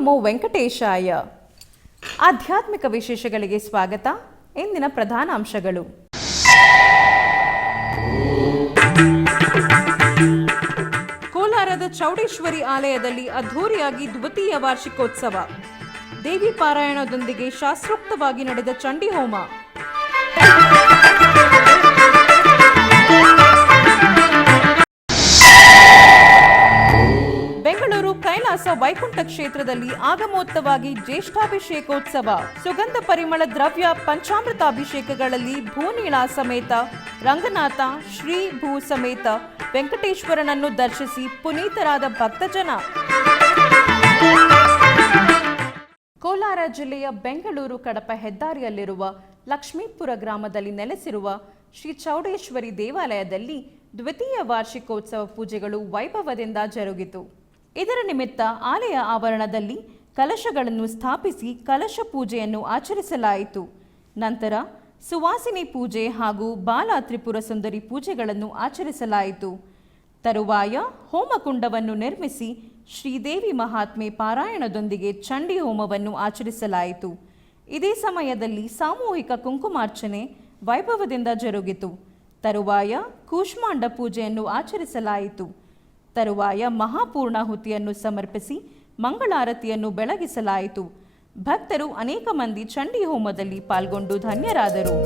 ನಮೋ ವೆಂಕಟೇಶಾಯ. ಆಧ್ಯಾತ್ಮಿಕ ವಿಶೇಷಗಳಿಗೆ ಸ್ವಾಗತ. ಇಂದಿನ ಪ್ರಧಾನ ಅಂಶಗಳು. ಕೋಲಾರದ ಚೌಡೇಶ್ವರಿ ಆಲಯದಲ್ಲಿ ಅದ್ಧೂರಿಯಾಗಿ ದ್ವಿತೀಯ ವಾರ್ಷಿಕೋತ್ಸವ. ದೇವಿ ಪಾರಾಯಣದೊಂದಿಗೆ ಶಾಸ್ತ್ರೋಕ್ತವಾಗಿ ನಡೆದ ಚಂಡಿ ಹೋಮ. ಬೆಂಗಳೂರು ಕೈಲಾಸ ವೈಕುಂಠ ಕ್ಷೇತ್ರದಲ್ಲಿ ಆಗಮೋಕ್ತವಾಗಿ ಜ್ಯೇಷ್ಠಾಭಿಷೇಕೋತ್ಸವ. ಸುಗಂಧ ಪರಿಮಳ ದ್ರವ್ಯ ಪಂಚಾಮೃತಾಭಿಷೇಕಗಳಲ್ಲಿ ಭೂನೀಳ ಸಮೇತ ರಂಗನಾಥ ಶ್ರೀ ಭೂ ಸಮೇತ ವೆಂಕಟೇಶ್ವರನನ್ನು ದರ್ಶಿಸಿ ಪುನೀತರಾದ ಭಕ್ತಜನ. ಕೋಲಾರ ಜಿಲ್ಲೆಯ ಬೆಂಗಳೂರು ಕಡಪ ಹೆದ್ದಾರಿಯಲ್ಲಿರುವ ಲಕ್ಷ್ಮೀಪುರ ಗ್ರಾಮದಲ್ಲಿ ನೆಲೆಸಿರುವ ಶ್ರೀ ಚೌಡೇಶ್ವರಿ ದೇವಾಲಯದಲ್ಲಿ ದ್ವಿತೀಯ ವಾರ್ಷಿಕೋತ್ಸವ ಪೂಜೆಗಳು ವೈಭವದಿಂದ ಜರುಗಿತು. ಇದರ ನಿಮಿತ್ತ ಆಲಯ ಆವರಣದಲ್ಲಿ ಕಲಶಗಳನ್ನು ಸ್ಥಾಪಿಸಿ ಕಲಶ ಪೂಜೆಯನ್ನು ಆಚರಿಸಲಾಯಿತು. ನಂತರ ಸುವಾಸಿನಿ ಪೂಜೆ ಹಾಗೂ ಬಾಲ ತ್ರಿಪುರ ಸುಂದರಿ ಪೂಜೆಗಳನ್ನು ಆಚರಿಸಲಾಯಿತು. ತರುವಾಯ ಹೋಮಕುಂಡವನ್ನು ನಿರ್ಮಿಸಿ ಶ್ರೀದೇವಿ ಮಹಾತ್ಮೆ ಪಾರಾಯಣದೊಂದಿಗೆ ಚಂಡಿ ಹೋಮವನ್ನು ಆಚರಿಸಲಾಯಿತು. ಇದೇ ಸಮಯದಲ್ಲಿ ಸಾಮೂಹಿಕ ಕುಂಕುಮಾರ್ಚನೆ ವೈಭವದಿಂದ ಜರುಗಿತು. ತರುವಾಯ ಕೂಷ್ಮಾಂಡ ಪೂಜೆಯನ್ನು ಆಚರಿಸಲಾಯಿತು. ತರುವಾಯ ಮಹಾಪೂರ್ಣಾಹುತಿಯನ್ನು ಸಮರ್ಪಿಸಿ ಮಂಗಳಾರತಿಯನ್ನು ಬೆಳಗಿಸಲಾಯಿತು. ಭಕ್ತರು ಅನೇಕ ಮಂದಿ ಚಂಡಿ ಹೋಮದಲ್ಲಿ ಪಾಲ್ಗೊಂಡು ಧನ್ಯರಾದರು.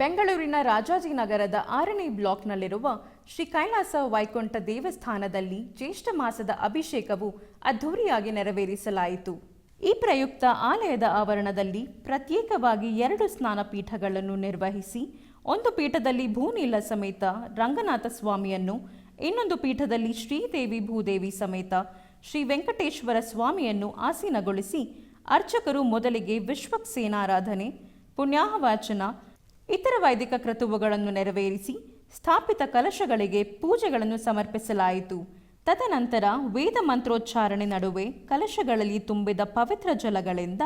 ಬೆಂಗಳೂರಿನ ರಾಜಾಜಿನಗರದ 6ನೇ ಬ್ಲಾಕ್ನಲ್ಲಿರುವ ಶ್ರೀ ಕೈಲಾಸ ವೈಕುಂಠ ದೇವಸ್ಥಾನದಲ್ಲಿ ಜ್ಯೇಷ್ಠ ಮಾಸದ ಅಭಿಷೇಕವು ಅದ್ಧೂರಿಯಾಗಿ ನೆರವೇರಿಸಲಾಯಿತು. ಈ ಪ್ರಯುಕ್ತ ಆಲಯದ ಆವರಣದಲ್ಲಿ ಪ್ರತ್ಯೇಕವಾಗಿ 2 ಸ್ನಾನಪೀಠಗಳನ್ನು ನಿರ್ವಹಿಸಿ, ಒಂದು ಪೀಠದಲ್ಲಿ ಭೂನೀಲ ಸಮೇತ ರಂಗನಾಥ ಸ್ವಾಮಿಯನ್ನು, ಇನ್ನೊಂದು ಪೀಠದಲ್ಲಿ ಶ್ರೀದೇವಿ ಭೂದೇವಿ ಸಮೇತ ಶ್ರೀ ವೆಂಕಟೇಶ್ವರ ಸ್ವಾಮಿಯನ್ನು ಆಸೀನಗೊಳಿಸಿ ಅರ್ಚಕರು ಮೊದಲಿಗೆ ವಿಶ್ವಕ್ಸೇನಾರಾಧನೆ, ಪುಣ್ಯಾಹವಾಚನ, ಇತರ ವೈದಿಕ ಕ್ರತುವುಗಳನ್ನು ನೆರವೇರಿಸಿ ಸ್ಥಾಪಿತ ಕಲಶಗಳಿಗೆ ಪೂಜೆಗಳನ್ನು ಸಮರ್ಪಿಸಲಾಯಿತು. ತದನಂತರ ವೇದ ಮಂತ್ರೋಚ್ಚಾರಣೆ ನಡುವೆ ಕಲಶಗಳಲ್ಲಿ ತುಂಬಿದ ಪವಿತ್ರ ಜಲಗಳಿಂದ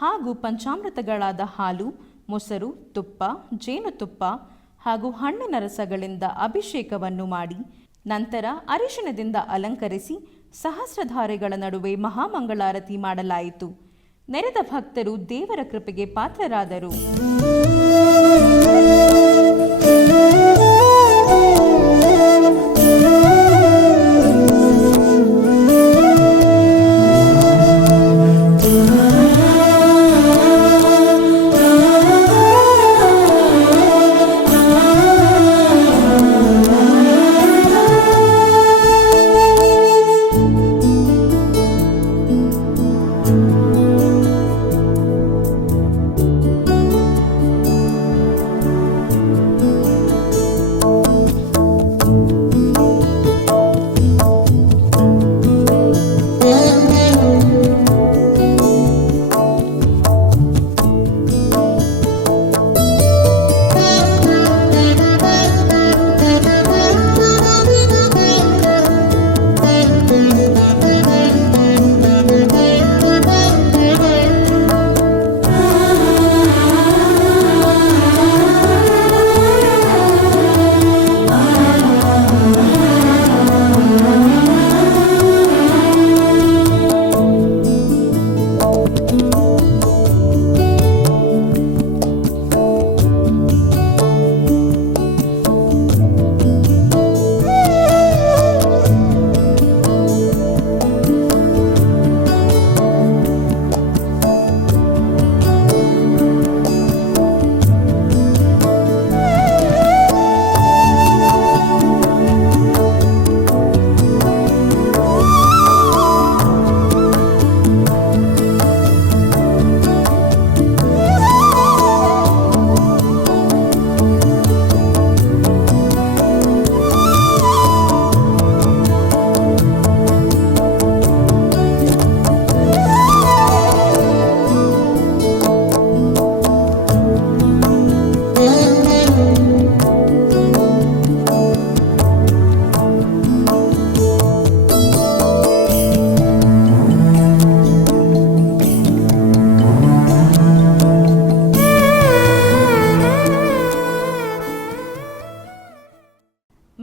ಹಾಗೂ ಪಂಚಾಮೃತಗಳಾದ ಹಾಲು, ಮೊಸರು, ತುಪ್ಪ, ಜೇನುತುಪ್ಪ ಹಾಗೂ ಹಣ್ಣಿನ ರಸಗಳಿಂದ ಅಭಿಷೇಕವನ್ನು ಮಾಡಿ, ನಂತರ ಅರಿಶಿಣದಿಂದ ಅಲಂಕರಿಸಿ ಸಹಸ್ರಧಾರೆಗಳ ನಡುವೆ ಮಹಾಮಂಗಳಾರತಿ ಮಾಡಲಾಯಿತು. ನೆರೆದ ಭಕ್ತರು ದೇವರ ಕೃಪೆಗೆ ಪಾತ್ರರಾದರು.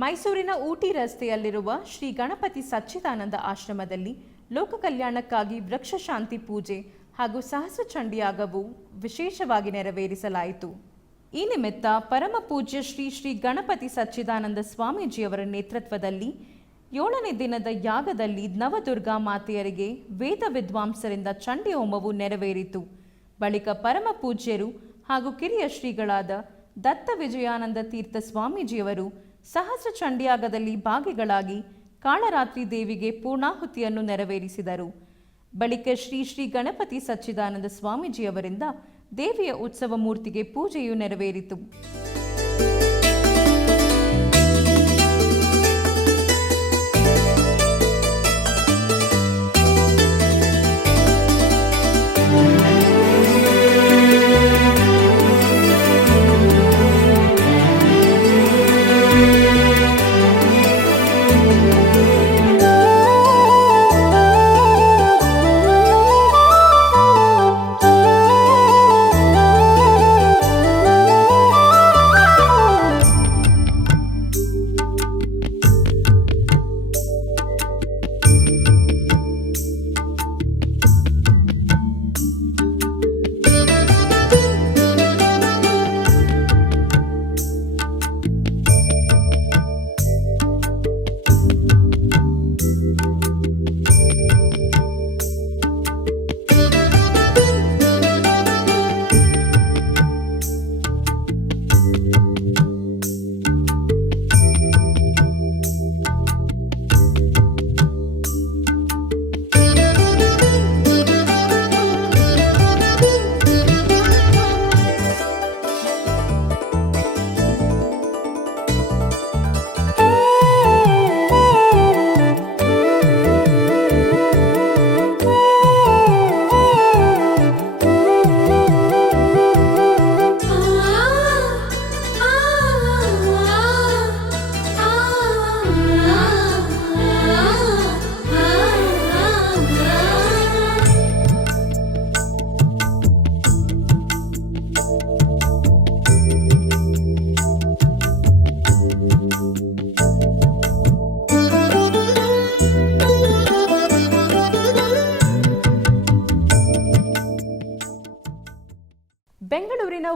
ಮೈಸೂರಿನ ಊಟಿ ರಸ್ತೆಯಲ್ಲಿರುವ ಶ್ರೀ ಗಣಪತಿ ಸಚ್ಚಿದಾನಂದ ಆಶ್ರಮದಲ್ಲಿ ಲೋಕ ಕಲ್ಯಾಣಕ್ಕಾಗಿ ವೃಕ್ಷ ಶಾಂತಿ ಪೂಜೆ ಹಾಗೂ ಸಹಸ್ರ ಚಂಡಿಯಾಗವು ವಿಶೇಷವಾಗಿ ನೆರವೇರಿಸಲಾಯಿತು. ಈ ನಿಮಿತ್ತ ಪರಮ ಪೂಜ್ಯ ಶ್ರೀ ಶ್ರೀ ಗಣಪತಿ ಸಚ್ಚಿದಾನಂದ ಸ್ವಾಮೀಜಿಯವರ ನೇತೃತ್ವದಲ್ಲಿ 7ನೇ ದಿನದ ಯಾಗದಲ್ಲಿ ನವದುರ್ಗಾ ಮಾತೆಯರಿಗೆ ವೇದ ವಿದ್ವಾಂಸರಿಂದ ಚಂಡಿ ಹೋಮವು ನೆರವೇರಿತು. ಬಳಿಕ ಪರಮ ಪೂಜ್ಯರು ಹಾಗೂ ಕಿರಿಯ ಶ್ರೀಗಳಾದ ದತ್ತ ವಿಜಯಾನಂದ ತೀರ್ಥ ಸ್ವಾಮೀಜಿಯವರು ಸಹಸ್ರ ಚಂಡಿಯಾಗದಲ್ಲಿ ಭಾಗಿಗಳಾಗಿ ಕಾಳರಾತ್ರಿ ದೇವಿಗೆ ಪೂರ್ಣಾಹುತಿಯನ್ನು ನೆರವೇರಿಸಿದರು. ಬಳಿಕ ಶ್ರೀ ಶ್ರೀ ಗಣಪತಿ ಸಚ್ಚಿದಾನಂದ ಸ್ವಾಮೀಜಿಯವರಿಂದ ದೇವಿಯ ಉತ್ಸವ ಮೂರ್ತಿಗೆ ಪೂಜೆಯು ನೆರವೇರಿತು.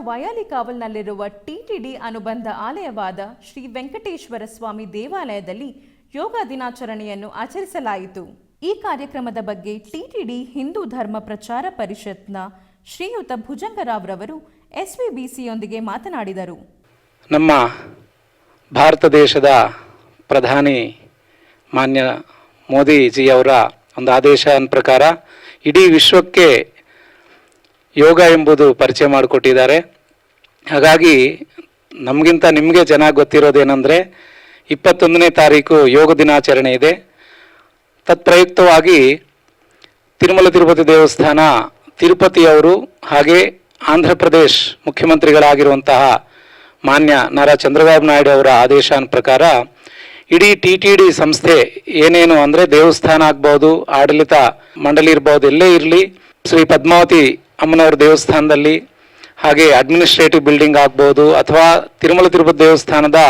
ವಯಾಲಿಕಾವಲ್ನಲ್ಲಿರುವ ಟಿಟಿಡಿ ಅನುಬಂಧ ಆಲಯವಾದ ಶ್ರೀ ವೆಂಕಟೇಶ್ವರ ಸ್ವಾಮಿ ದೇವಾಲಯದಲ್ಲಿ ಯೋಗ ದಿನಾಚರಣೆಯನ್ನು ಆಚರಿಸಲಾಯಿತು. ಈ ಕಾರ್ಯಕ್ರಮದ ಬಗ್ಗೆ ಟಿಟಿಡಿ ಹಿಂದೂ ಧರ್ಮ ಪ್ರಚಾರ ಪರಿಷತ್ನ ಶ್ರೀಯುತ ಭುಜಂಗರಾವ್ ರವರು SVBCಯೊಂದಿಗೆ ಮಾತನಾಡಿದರು. ನಮ್ಮ ಭಾರತ ದೇಶದ ಪ್ರಧಾನಿ ಮಾನ್ಯ ಮೋದಿಜಿಯವರ ಒಂದು ಆದೇಶದ ಪ್ರಕಾರ ಇಡೀ ವಿಶ್ವಕ್ಕೆ ಯೋಗ ಎಂಬುದು ಪರಿಚಯ ಮಾಡಿಕೊಟ್ಟಿದ್ದಾರೆ. ಹಾಗಾಗಿ ನಮಗಿಂತ ನಿಮಗೆ ಚೆನ್ನಾಗಿ ಗೊತ್ತಿರೋದೇನೆಂದರೆ 21ನೇ ತಾರೀಕು ಯೋಗ ದಿನಾಚರಣೆ ಇದೆ. ತತ್ಪ್ರಯುಕ್ತವಾಗಿ ತಿರುಮಲ ತಿರುಪತಿ ದೇವಸ್ಥಾನ ತಿರುಪತಿಯವರು ಹಾಗೆ ಆಂಧ್ರ ಪ್ರದೇಶ್ ಮುಖ್ಯಮಂತ್ರಿಗಳಾಗಿರುವಂತಹ ಮಾನ್ಯ ನಾರಾ ಚಂದ್ರಬಾಬು ನಾಯ್ಡು ಅವರ ಆದೇಶದ ಪ್ರಕಾರ ಇಡೀ TTD ಸಂಸ್ಥೆ ಏನೇನು ಅಂದರೆ ದೇವಸ್ಥಾನ ಆಗ್ಬೋದು, ಆಡಳಿತ ಮಂಡಳಿ ಇರ್ಬೋದು, ಎಲ್ಲೇ ಇರಲಿ, ಶ್ರೀ ಪದ್ಮಾವತಿ ಅಮ್ಮನವ್ರ ದೇವಸ್ಥಾನದಲ್ಲಿ ಹಾಗೆ ಅಡ್ಮಿನಿಸ್ಟ್ರೇಟಿವ್ ಬಿಲ್ಡಿಂಗ್ ಆಗ್ಬೋದು ಅಥವಾ ತಿರುಮಲ ತಿರುಪತಿ ದೇವಸ್ಥಾನದ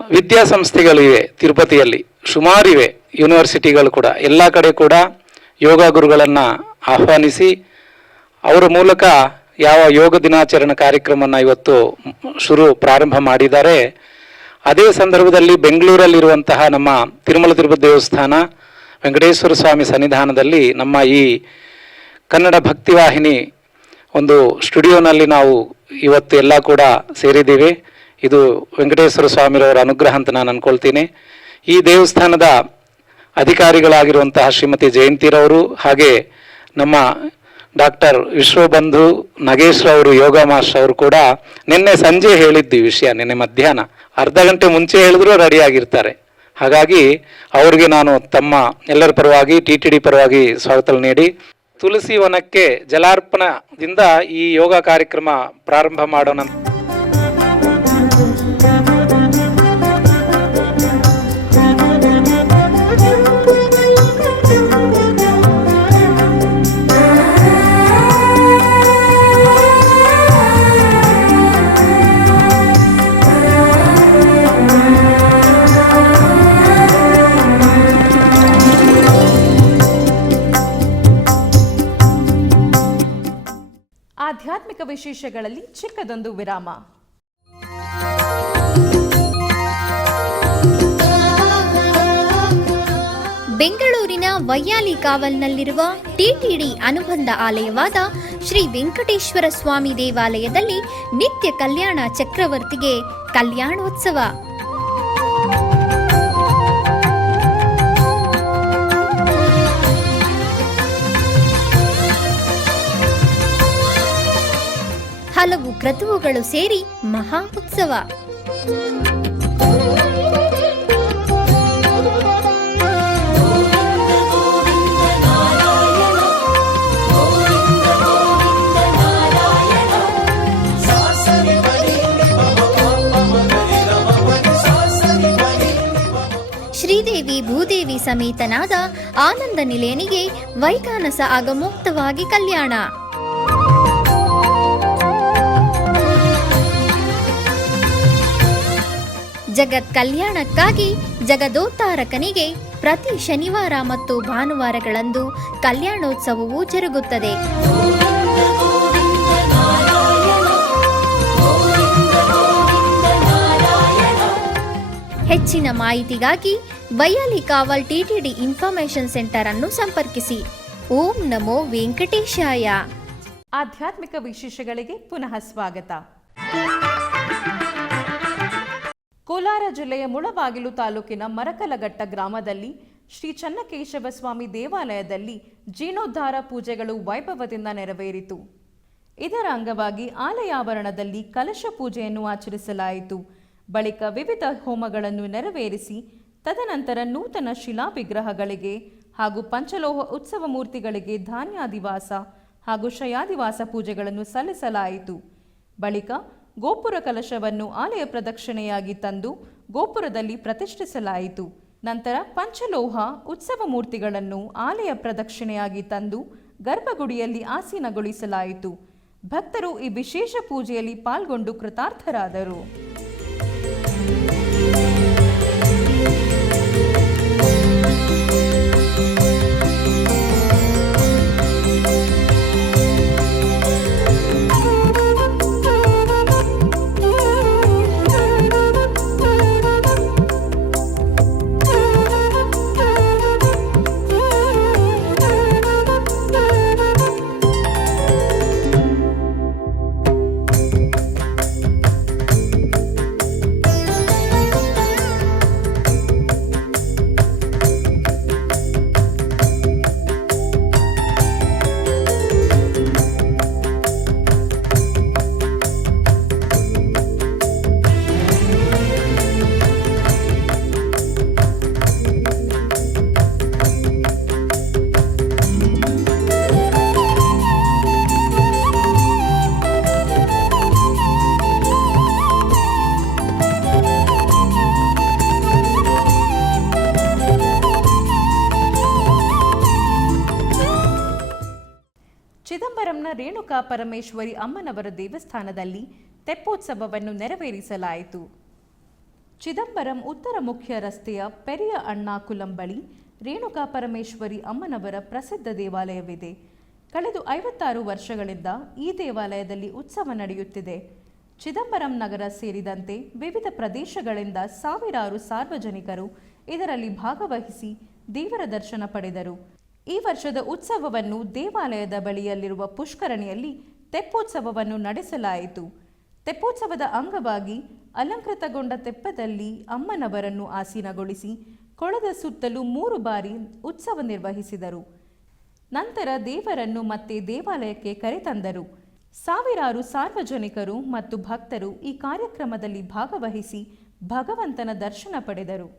ವಿದ್ಯಾಸಂಸ್ಥೆಗಳಿವೆ, ತಿರುಪತಿಯಲ್ಲಿ ಸುಮಾರಿವೆ, ಯೂನಿವರ್ಸಿಟಿಗಳು ಕೂಡ, ಎಲ್ಲ ಕಡೆ ಕೂಡ ಯೋಗ ಗುರುಗಳನ್ನು ಆಹ್ವಾನಿಸಿ ಅವರ ಮೂಲಕ ಯಾವ ಯೋಗ ದಿನಾಚರಣೆ ಕಾರ್ಯಕ್ರಮವನ್ನು ಇವತ್ತು ಪ್ರಾರಂಭ ಮಾಡಿದ್ದಾರೆ. ಅದೇ ಸಂದರ್ಭದಲ್ಲಿ ಬೆಂಗಳೂರಲ್ಲಿರುವಂತಹ ನಮ್ಮ ತಿರುಮಲ ತಿರುಪತಿ ದೇವಸ್ಥಾನ ವೆಂಕಟೇಶ್ವರ ಸ್ವಾಮಿ ಸನ್ನಿಧಾನದಲ್ಲಿ ನಮ್ಮ ಈ ಕನ್ನಡ ಭಕ್ತಿವಾಹಿನಿ ಒಂದು ಸ್ಟುಡಿಯೋನಲ್ಲಿ ನಾವು ಇವತ್ತು ಎಲ್ಲ ಕೂಡ ಸೇರಿದ್ದೀವಿ. ಇದು ವೆಂಕಟೇಶ್ವರ ಸ್ವಾಮಿರವರ ಅನುಗ್ರಹ ಅಂತ ನಾನು ಅಂದ್ಕೊಳ್ತೀನಿ. ಈ ದೇವಸ್ಥಾನದ ಅಧಿಕಾರಿಗಳಾಗಿರುವಂತಹ ಶ್ರೀಮತಿ ಜಯಂತಿರವರು ಹಾಗೆ ನಮ್ಮ ಡಾಕ್ಟರ್ ವಿಶ್ವಬಂಧು ನಗೇಶ್ರವರು ಯೋಗ ಮಾಸ್ಟರ್ ಅವರು ಕೂಡ ನಿನ್ನೆ ಸಂಜೆ ಹೇಳಿದ್ವಿ ವಿಷಯ, ನಿನ್ನೆ ಮಧ್ಯಾಹ್ನ ಅರ್ಧ ಗಂಟೆ ಮುಂಚೆ ಹೇಳಿದ್ರು ರೆಡಿ ಆಗಿರ್ತಾರೆ. ಹಾಗಾಗಿ ಅವ್ರಿಗೆ ನಾನು ತಮ್ಮ ಎಲ್ಲರ ಪರವಾಗಿ TTD ಪರವಾಗಿ ಸ್ವಾಗತ ನೀಡಿ ತುಳಸಿ ವನಕ್ಕೆ ಜಲಾರ್ಪಣದಿಂದ ಈ ಯೋಗ ಕಾರ್ಯಕ್ರಮ ಪ್ರಾರಂಭ ಮಾಡೋಣ. ಆಧ್ಯಾತ್ಮಿಕ ವಿಶೇಷಗಳಲ್ಲಿ ಚಿಕ್ಕದೊಂದು ವಿರಾಮ. ಬೆಂಗಳೂರಿನ ವೈಯಾಲಿಕಾವಲ್ನಲ್ಲಿರುವ TTD ಅನುಬಂಧ ಆಲಯವಾದ ಶ್ರೀ ವೆಂಕಟೇಶ್ವರ ಸ್ವಾಮಿ ದೇವಾಲಯದಲ್ಲಿ ನಿತ್ಯ ಕಲ್ಯಾಣ ಚಕ್ರವರ್ತಿಗೆ ಕಲ್ಯಾಣೋತ್ಸವ. ಹಲವು ಕ್ರತುವುಗಳು ಸೇರಿ ಮಹಾ ಉತ್ಸವ. ಶ್ರೀದೇವಿ ಭೂದೇವಿ ಸಮೇತನಾದ ಆನಂದ ನಿಲಯನಿಗೆ ವೈಖಾನಸ ಆಗಮೋಕ್ತವಾಗಿ ಕಲ್ಯಾಣ. ಜಗತ್ ಕಲ್ಯಾಣಕ್ಕಾಗಿ ಜಗದೋತ್ತಾರಕನಿಗೆ ಪ್ರತಿ ಶನಿವಾರ ಮತ್ತು ಭಾನುವಾರಗಳಂದು ಕಲ್ಯಾಣೋತ್ಸವವು ಜರುಗುತ್ತದೆ. ಹೆಚ್ಚಿನ ಮಾಹಿತಿಗಾಗಿ ವೈಯಾಲಿಕಾವಲ್ TTD ಇನ್ಫಾರ್ಮೇಶನ್ ಸೆಂಟರ್ ಅನ್ನು ಸಂಪರ್ಕಿಸಿ. ಓಂ ನಮೋ ವೆಂಕಟೇಶಾಯ. ಆಧ್ಯಾತ್ಮಿಕ ವಿಶೇಷಗಳಿಗೆ ಪುನಃ ಸ್ವಾಗತ. ಕೋಲಾರ ಜಿಲ್ಲೆಯ ಮುಳಬಾಗಿಲು ತಾಲೂಕಿನ ಮರಕಲಘಟ್ಟ ಗ್ರಾಮದಲ್ಲಿ ಶ್ರೀ ಚನ್ನಕೇಶವ ಸ್ವಾಮಿ ದೇವಾಲಯದಲ್ಲಿ ಜೀರ್ಣೋದ್ಧಾರ ಪೂಜೆಗಳು ವೈಭವದಿಂದ ನೆರವೇರಿತು. ಇದರ ಅಂಗವಾಗಿ ಆಲಯಾವರಣದಲ್ಲಿ ಕಲಶ ಪೂಜೆಯನ್ನು ಆಚರಿಸಲಾಯಿತು. ಬಳಿಕ ವಿವಿಧ ಹೋಮಗಳನ್ನು ನೆರವೇರಿಸಿ ತದನಂತರ ನೂತನ ಶಿಲಾ ವಿಗ್ರಹಗಳಿಗೆ ಹಾಗೂ ಪಂಚಲೋಹ ಉತ್ಸವ ಮೂರ್ತಿಗಳಿಗೆ ಧಾನ್ಯಾದಿವಾಸ ಹಾಗೂ ಶಯಾದಿವಾಸ ಪೂಜೆಗಳನ್ನು ಸಲ್ಲಿಸಲಾಯಿತು. ಬಳಿಕ ಗೋಪುರ ಕಲಶವನ್ನು ಆಲಯ ಪ್ರದಕ್ಷಿಣೆಯಾಗಿ ತಂದು ಗೋಪುರದಲ್ಲಿ ಪ್ರತಿಷ್ಠಿಸಲಾಯಿತು. ನಂತರ ಪಂಚಲೋಹ ಉತ್ಸವ ಮೂರ್ತಿಗಳನ್ನು ಆಲಯ ಪ್ರದಕ್ಷಿಣೆಯಾಗಿ ತಂದು ಗರ್ಭಗುಡಿಯಲ್ಲಿ ಆಸೀನಗೊಳಿಸಲಾಯಿತು. ಭಕ್ತರು ಈ ವಿಶೇಷ ಪೂಜೆಯಲ್ಲಿ ಪಾಲ್ಗೊಂಡು ಕೃತಾರ್ಥರಾದರು. ರೇಣುಕಾ ಪರಮೇಶ್ವರಿ ಅಮ್ಮನವರ ದೇವಸ್ಥಾನದಲ್ಲಿ ತೆಪ್ಪೋತ್ಸವವನ್ನು ನೆರವೇರಿಸಲಾಯಿತು. ಚಿದಂಬರಂ ಉತ್ತರ ಮುಖ್ಯ ರಸ್ತೆಯ ಪೆರಿಯ ಅಣ್ಣಾಕುಲಂ ಬಳಿ ರೇಣುಕಾ ಪರಮೇಶ್ವರಿ ಅಮ್ಮನವರ ಪ್ರಸಿದ್ಧ ದೇವಾಲಯವಿದೆ. ಕಳೆದ 56 ವರ್ಷಗಳಿಂದ ಈ ದೇವಾಲಯದಲ್ಲಿ ಉತ್ಸವ ನಡೆಯುತ್ತಿದೆ. ಚಿದಂಬರಂ ನಗರ ಸೇರಿದಂತೆ ವಿವಿಧ ಪ್ರದೇಶಗಳಿಂದ ಸಾವಿರಾರು ಸಾರ್ವಜನಿಕರು ಇದರಲ್ಲಿ ಭಾಗವಹಿಸಿ ದೇವರ ದರ್ಶನ ಪಡೆದರು. ಈ ವರ್ಷದ ಉತ್ಸವವನ್ನು ದೇವಾಲಯದ ಬಳಿಯಲ್ಲಿರುವ ಪುಷ್ಕರಣಿಯಲ್ಲಿ ತೆಪ್ಪೋತ್ಸವವನ್ನು ನಡೆಸಲಾಯಿತು. ತೆಪ್ಪೋತ್ಸವದ ಅಂಗವಾಗಿ ಅಲಂಕೃತಗೊಂಡ ತೆಪ್ಪದಲ್ಲಿ ಅಮ್ಮನವರನ್ನು ಆಸೀನಗೊಳಿಸಿ ಕೊಳದ ಸುತ್ತಲೂ 3 ಬಾರಿ ಉತ್ಸವ ನಿರ್ವಹಿಸಿದರು. ನಂತರ ದೇವರನ್ನು ಮತ್ತೆ ದೇವಾಲಯಕ್ಕೆ ಕರೆತಂದರು. ಸಾವಿರಾರು ಸಾರ್ವಜನಿಕರು ಮತ್ತು ಭಕ್ತರು ಈ ಕಾರ್ಯಕ್ರಮದಲ್ಲಿ ಭಾಗವಹಿಸಿ ಭಗವಂತನ ದರ್ಶನ ಪಡೆದರು.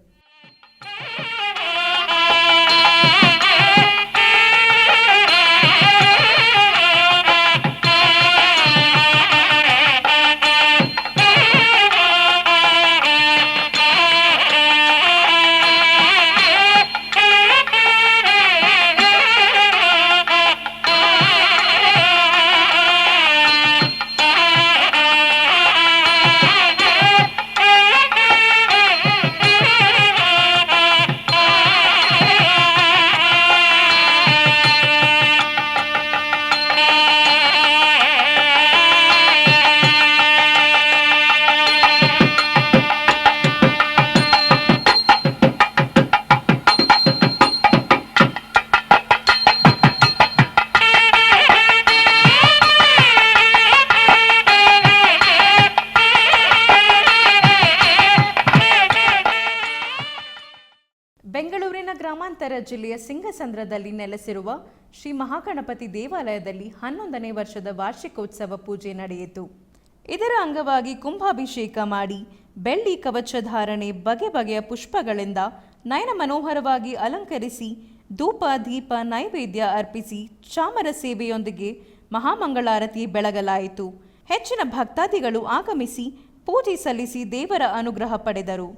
ಬೆಂಗಳೂರಿನ ಗ್ರಾಮಾಂತರ ಜಿಲ್ಲೆಯ ಸಿಂಗಸಂದ್ರದಲ್ಲಿ ನೆಲೆಸಿರುವ ಶ್ರೀ ಮಹಾಗಣಪತಿ ದೇವಾಲಯದಲ್ಲಿ 11ನೇ ವರ್ಷದ ವಾರ್ಷಿಕೋತ್ಸವ ಪೂಜೆ ನಡೆಯಿತು. ಇದರ ಅಂಗವಾಗಿ ಕುಂಭಾಭಿಷೇಕ ಮಾಡಿ ಬೆಳ್ಳಿ ಕವಚಧಾರಣೆ, ಬಗೆ ಬಗೆಯ ಪುಷ್ಪಗಳಿಂದ ನಯನ ಮನೋಹರವಾಗಿ ಅಲಂಕರಿಸಿ ಧೂಪ ದೀಪ ನೈವೇದ್ಯ ಅರ್ಪಿಸಿ ಚಾಮರ ಸೇವೆಯೊಂದಿಗೆ ಮಹಾಮಂಗಳಾರತಿ ಬೆಳಗಲಾಯಿತು. ಹೆಚ್ಚಿನ ಭಕ್ತಾದಿಗಳು ಆಗಮಿಸಿ ಪೂಜೆ ಸಲ್ಲಿಸಿ ದೇವರ ಅನುಗ್ರಹ ಪಡೆದರು.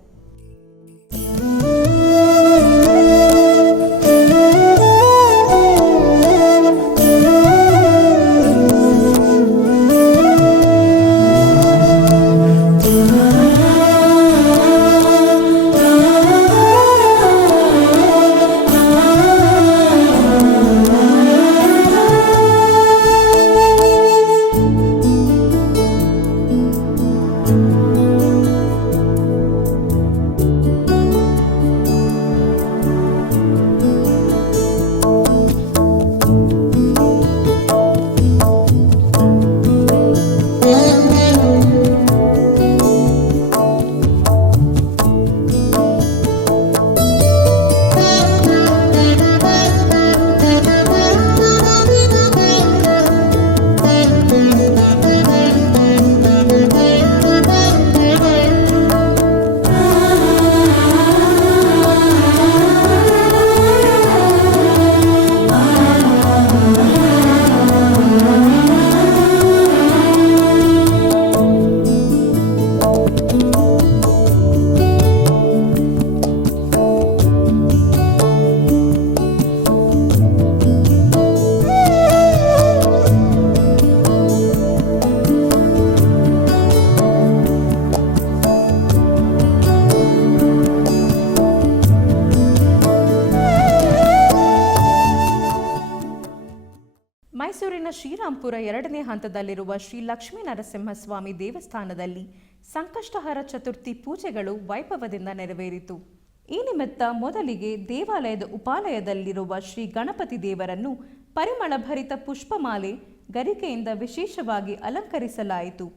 ಮೈಸೂರಿನ ಶ್ರೀರಾಂಪುರ 2ನೇ ಹಂತದಲ್ಲಿರುವ ಶ್ರೀ ಲಕ್ಷ್ಮೀ ನರಸಿಂಹಸ್ವಾಮಿ ದೇವಸ್ಥಾನದಲ್ಲಿ ಸಂಕಷ್ಟಹರ ಚತುರ್ಥಿ ಪೂಜೆಗಳು ವೈಭವದಿಂದ ನೆರವೇರಿತು. ಈ ನಿಮಿತ್ತ ಮೊದಲಿಗೆ ದೇವಾಲಯದ ಉಪಾಲಯದಲ್ಲಿರುವ ಶ್ರೀ ಗಣಪತಿ ದೇವರನ್ನು ಪರಿಮಳಭರಿತ ಪುಷ್ಪಮಾಲೆ ಗರಿಕೆಯಿಂದ ವಿಶೇಷವಾಗಿ ಅಲಂಕರಿಸಲಾಯಿತು.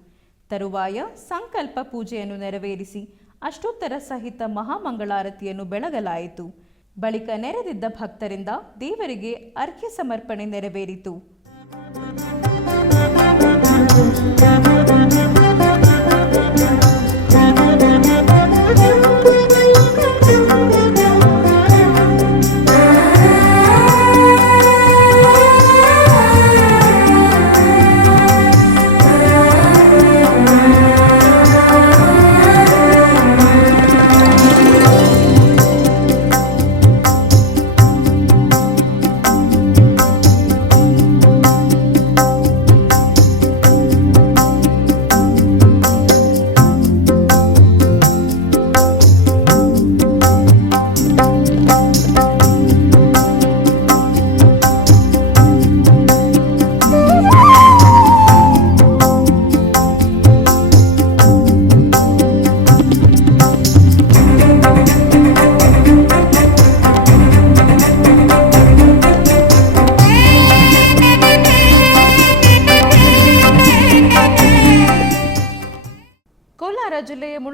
ತರುವಾಯ ಸಂಕಲ್ಪ ಪೂಜೆಯನ್ನು ನೆರವೇರಿಸಿ ಅಷ್ಟೋತ್ತರ ಸಹಿತ ಮಹಾಮಂಗಳಾರತಿಯನ್ನು ಬೆಳಗಲಾಯಿತು. ಬಳಿಕ ನೆರೆದಿದ್ದ ಭಕ್ತರಿಂದ ದೇವರಿಗೆ ಅರ್ಘ್ಯ ಸಮರ್ಪಣೆ ನೆರವೇರಿತು.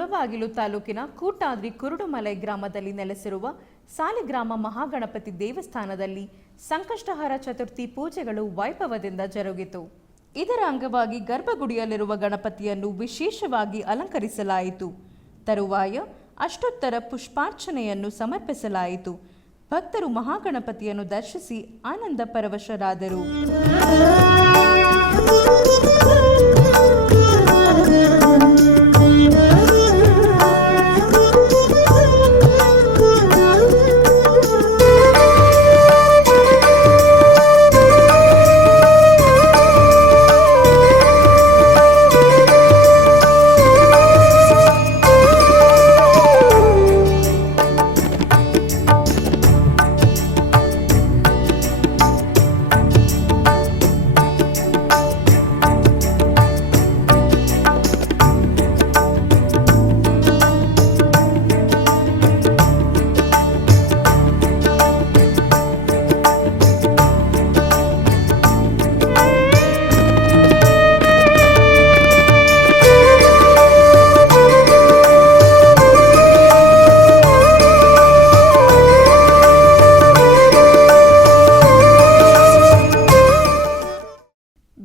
ಮುಳಬಾಗಿಲು ತಾಲೂಕಿನ ಕೂಟಾದ್ರಿ ಕುರುಡುಮಲೈ ಗ್ರಾಮದಲ್ಲಿ ನೆಲೆಸಿರುವ ಸಾಲಿಗ್ರಾಮ ಮಹಾಗಣಪತಿ ದೇವಸ್ಥಾನದಲ್ಲಿ ಸಂಕಷ್ಟಹರ ಚತುರ್ಥಿ ಪೂಜೆಗಳು ವೈಭವದಿಂದ ಜರುಗಿತು. ಇದರ ಅಂಗವಾಗಿ ಗರ್ಭಗುಡಿಯಲ್ಲಿರುವ ಗಣಪತಿಯನ್ನು ವಿಶೇಷವಾಗಿ ಅಲಂಕರಿಸಲಾಯಿತು. ತರುವಾಯ ಅಷ್ಟೋತ್ತರ ಪುಷ್ಪಾರ್ಚನೆಯನ್ನು ಸಮರ್ಪಿಸಲಾಯಿತು. ಭಕ್ತರು ಮಹಾಗಣಪತಿಯನ್ನು ದರ್ಶಿಸಿ ಆನಂದ ಪರವಶರಾದರು.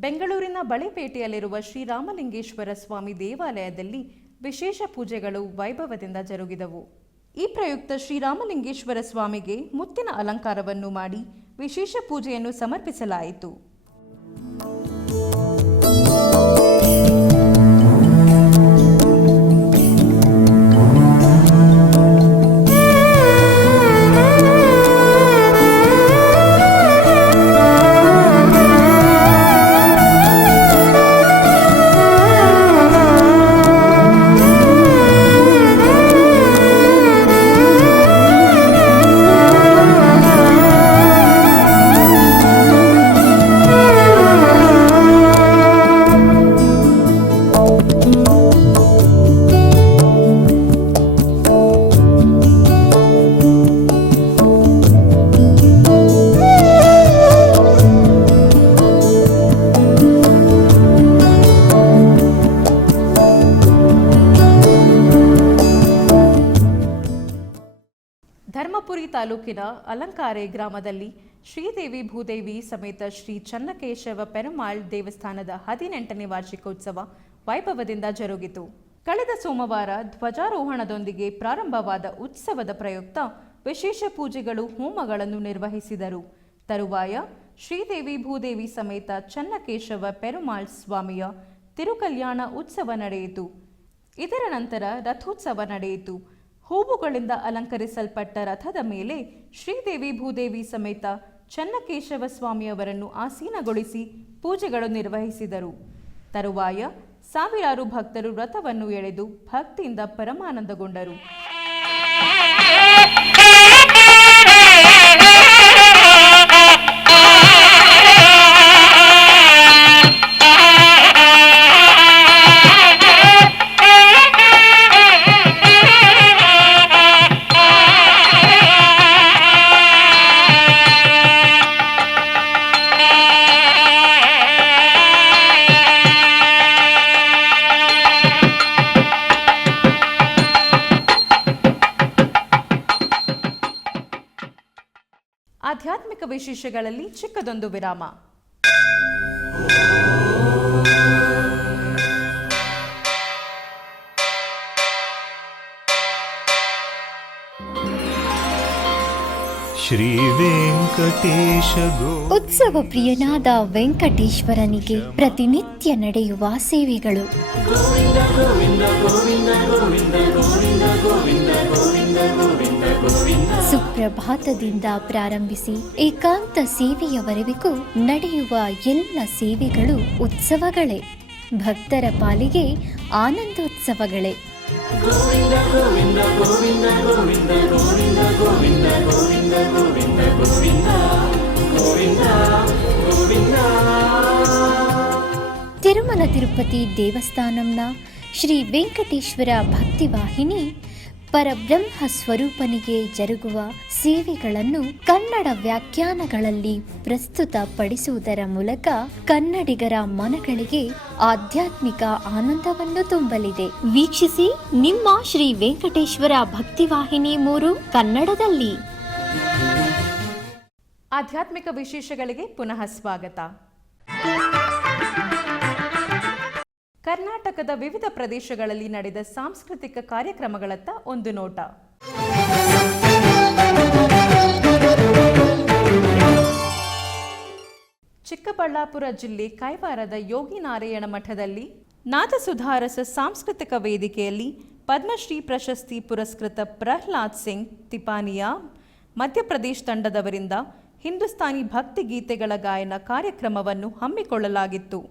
ಬೆಂಗಳೂರಿನ ಬಳೆಪೇಟೆಯಲ್ಲಿರುವ ಶ್ರೀರಾಮಲಿಂಗೇಶ್ವರ ಸ್ವಾಮಿ ದೇವಾಲಯದಲ್ಲಿ ವಿಶೇಷ ಪೂಜೆಗಳು ವೈಭವದಿಂದ ಜರುಗಿದವು. ಈ ಪ್ರಯುಕ್ತ ಶ್ರೀರಾಮಲಿಂಗೇಶ್ವರ ಸ್ವಾಮಿಗೆ ಮುತ್ತಿನ ಅಲಂಕಾರವನ್ನು ಮಾಡಿ ವಿಶೇಷ ಪೂಜೆಯನ್ನು ಸಮರ್ಪಿಸಲಾಯಿತು. ಧರ್ಮಪುರಿ ತಾಲೂಕಿನ ಅಲಂಕಾರೆ ಗ್ರಾಮದಲ್ಲಿ ಶ್ರೀದೇವಿ ಭೂದೇವಿ ಸಮೇತ ಶ್ರೀ ಚನ್ನಕೇಶವ ಪೆರುಮಾಳ್ ದೇವಸ್ಥಾನದ 18ನೇ ವಾರ್ಷಿಕೋತ್ಸವ ವೈಭವದಿಂದ ಜರುಗಿತು. ಕಳೆದ ಸೋಮವಾರ ಧ್ವಜಾರೋಹಣದೊಂದಿಗೆ ಪ್ರಾರಂಭವಾದ ಉತ್ಸವದ ಪ್ರಯುಕ್ತ ವಿಶೇಷ ಪೂಜೆಗಳು, ಹೋಮಗಳನ್ನು ನಿರ್ವಹಿಸಿದರು. ತರುವಾಯ ಶ್ರೀದೇವಿ ಭೂದೇವಿ ಸಮೇತ ಚನ್ನಕೇಶವ ಪೆರುಮಾಳ್ ಸ್ವಾಮಿಯ ತಿರುಕಲ್ಯಾಣ ಉತ್ಸವ ನಡೆಯಿತು. ಇದರ ನಂತರ ರಥೋತ್ಸವ ನಡೆಯಿತು. ಹೂವುಗಳಿಂದ ಅಲಂಕರಿಸಲ್ಪಟ್ಟ ರಥದ ಮೇಲೆ ಶ್ರೀದೇವಿ ಭೂದೇವಿ ಸಮೇತ ಚನ್ನಕೇಶವ ಸ್ವಾಮಿಯವರನ್ನು ಆಸೀನಗೊಳಿಸಿ ಪೂಜೆಗಳು ನಿರ್ವಹಿಸಿದರು. ತರುವಾಯ ಸಾವಿರಾರು ಭಕ್ತರು ರಥವನ್ನು ಎಳೆದು ಭಕ್ತಿಯಿಂದ ಪರಮಾನಂದಗೊಂಡರು. ಆಧ್ಯಾತ್ಮಿಕ ವಿಶೇಷಗಳಲ್ಲಿ ಚಿಕ್ಕದೊಂದು ವಿರಾಮ. ಶ್ರೀ ವೆಂಕಟೇಶ ಉತ್ಸವ ಪ್ರಿಯನಾದ ವೆಂಕಟೇಶ್ವರನಿಗೆ ಪ್ರತಿನಿತ್ಯ ನಡೆಯುವ ಸೇವೆಗಳು. ಸುಪ್ರಭಾತದಿಂದ ಪ್ರಾರಂಭಿಸಿ ಏಕಾಂತ ಸೇವೆಯವರೆಗೂ ನಡೆಯುವ ಎಲ್ಲ ಸೇವೆಗಳು ಉತ್ಸವಗಳೇ. ಭಕ್ತರ ಪಾಲಿಗೆ ಆನಂದೋತ್ಸವಗಳೇ. ತಿರುಮಲ ತಿರುಪತಿ ದೇವಸ್ಥಾನಂನ ಶ್ರೀ ವೆಂಕಟೇಶ್ವರ ಭಕ್ತಿವಾಹಿನಿ ಪರಬ್ರಹ್ಮ ಸ್ವರೂಪನಿಗೆ ಜರುಗುವ ಸೇವೆಗಳನ್ನು ಕನ್ನಡ ವ್ಯಾಖ್ಯಾನಗಳಲ್ಲಿ ಪ್ರಸ್ತುತಪಡಿಸುವುದರ ಮೂಲಕ ಕನ್ನಡಿಗರ ಮನಗಳಿಗೆ ಆಧ್ಯಾತ್ಮಿಕ ಆನಂದವನ್ನು ತುಂಬಲಿದೆ. ವೀಕ್ಷಿಸಿ ನಿಮ್ಮ ಶ್ರೀ ವೆಂಕಟೇಶ್ವರ ಭಕ್ತಿವಾಹಿನಿ 3 ಕನ್ನಡದಲ್ಲಿ. ಆಧ್ಯಾತ್ಮಿಕ ವಿಶೇಷಗಳಿಗೆ ಪುನಃ ಸ್ವಾಗತ. ಕರ್ನಾಟಕದ ವಿವಿಧ ಪ್ರದೇಶಗಳಲ್ಲಿ ನಡೆದ ಸಾಂಸ್ಕೃತಿಕ ಕಾರ್ಯಕ್ರಮಗಳತ್ತ ಒಂದು ನೋಟ. ಚಿಕ್ಕಬಳ್ಳಾಪುರ ಜಿಲ್ಲೆ ಕೈವಾರದ ಯೋಗಿನಾರಾಯಣ ಮಠದಲ್ಲಿ ನಾದಸುಧಾರಸ ಸಾಂಸ್ಕೃತಿಕ ವೇದಿಕೆಯಲ್ಲಿ ಪದ್ಮಶ್ರೀ ಪ್ರಶಸ್ತಿ ಪುರಸ್ಕೃತ ಪ್ರಹ್ಲಾದ್ ಸಿಂಗ್ ತಿಪಾನಿಯಾ ಮಧ್ಯಪ್ರದೇಶ ತಂಡದವರಿಂದ ಹಿಂದೂಸ್ತಾನಿ ಭಕ್ತಿ ಗೀತೆಗಳ ಗಾಯನ ಕಾರ್ಯಕ್ರಮವನ್ನು ಹಮ್ಮಿಕೊಳ್ಳಲಾಗಿತ್ತು.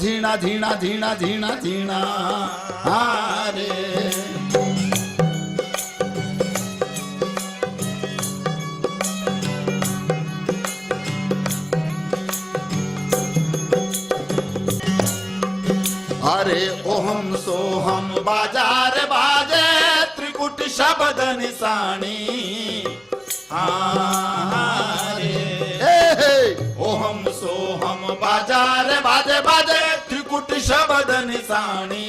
झीना झीना झीना झीना झीना हारे अरे ओहम सोहम बाजार बाजे त्रिकुट शब्द निशानी हारे ओहम सोहम बाजार बाजे बाजे त्रिकुट शब्द निशानी